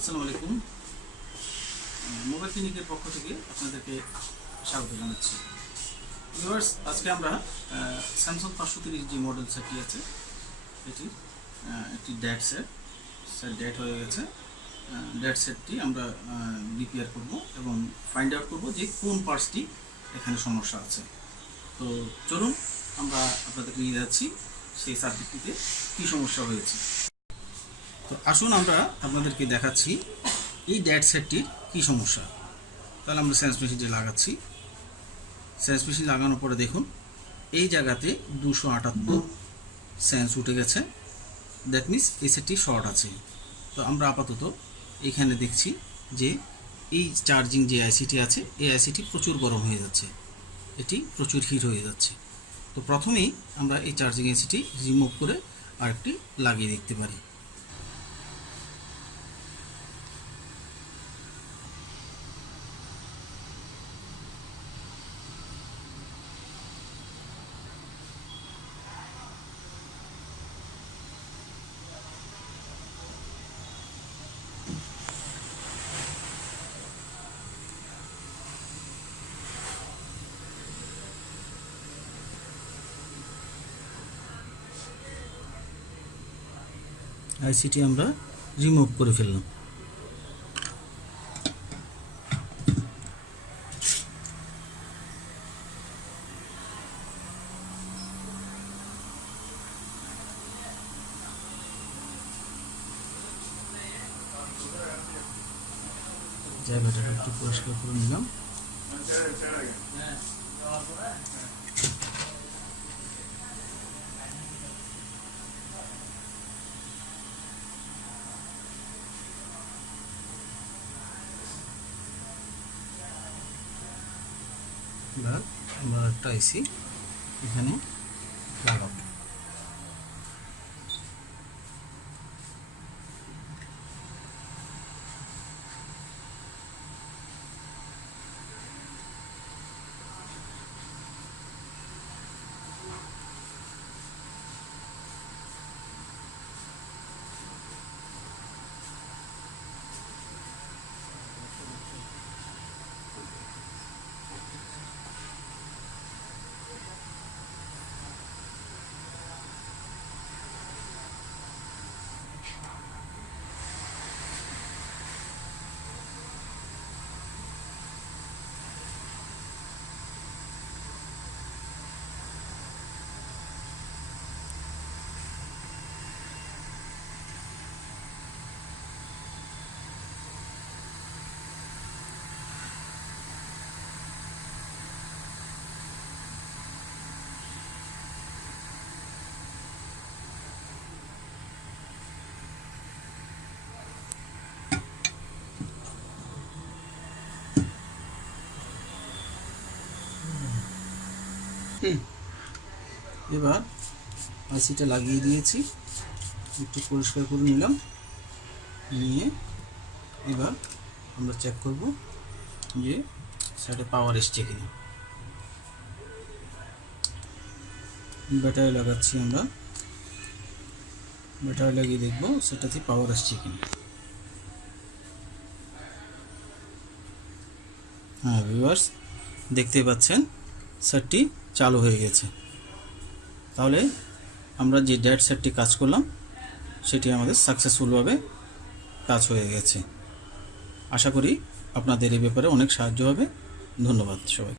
আসসালামু আলাইকুম। মোবাইল ক্লিনিকের পক্ষ থেকে আপনাদেরকে স্বাগত জানাচ্ছি। ভিউয়ার্স, আজকে আমরা স্যামসাং 530 যে মডেল সেটটি আছে এটির একটি ডেড সেট ডেড হয়ে গেছে। ডেড সেটটি আমরা রিপেয়ার করব এবং ফাইন্ড আউট করব যে কোন পার্টসটি এখানে সমস্যা আছে। তো চলুন আমরা আপনাদেরকে নিয়ে যাচ্ছি সেই সার্কিটটিতে কী সমস্যা হয়েছে। তো আসুন আমরা আপনাদেরকে দেখাচ্ছি এই ডেড সেটটির কী সমস্যা। তাহলে আমরা সেন্স মেশিনটি লাগাচ্ছি। সেন্স মেশিন লাগানোর পরে দেখুন এই জায়গাতে 278 সেন্স উঠে গেছে। দ্যাট মিনস এই সেটটি শর্ট আছে। তো আমরা আপাতত এখানে দেখছি যে এই চার্জিং যে আইসিটি আছে এই আইসিটি প্রচুর গরম হয়ে যাচ্ছে, এটি প্রচুর হিট হয়ে যাচ্ছে। তো প্রথমেই আমরা এই চার্জিং আইসিটি রিমুভ করে আরেকটি লাগিয়ে দেখতে পারি। আইসিটি আমরা রিমুভ করে ফেললাম। জায়গাটা একটু পরিষ্কার করে নিলাম। এবার আমরা একটা আইসি এখানে লাগাবো। এবার আইসিটা লাগিয়ে দিয়েছি, একটু পরিষ্কার করে নিলাম। নিয়ে এবার আমরা চেক করব যে সেটা পাওয়ার এসছে কিনা। ব্যাটারি লাগাচ্ছি, আমরা ব্যাটারি লাগিয়ে দেখব সেটাতে পাওয়ার আসছে কিনা। হ্যাঁ ভিউয়ার্স, দেখতে পাচ্ছেন সেটটি চালু হয়ে গেছে। তাহলে আমরা যে ডেড সেটটি কাজ করলাম সেটি আমাদের সাকসেসফুলভাবে কাজ হয়ে গেছে। আশা করি আপনাদের এই ব্যাপারে অনেক সাহায্য হবে। ধন্যবাদ সবাই।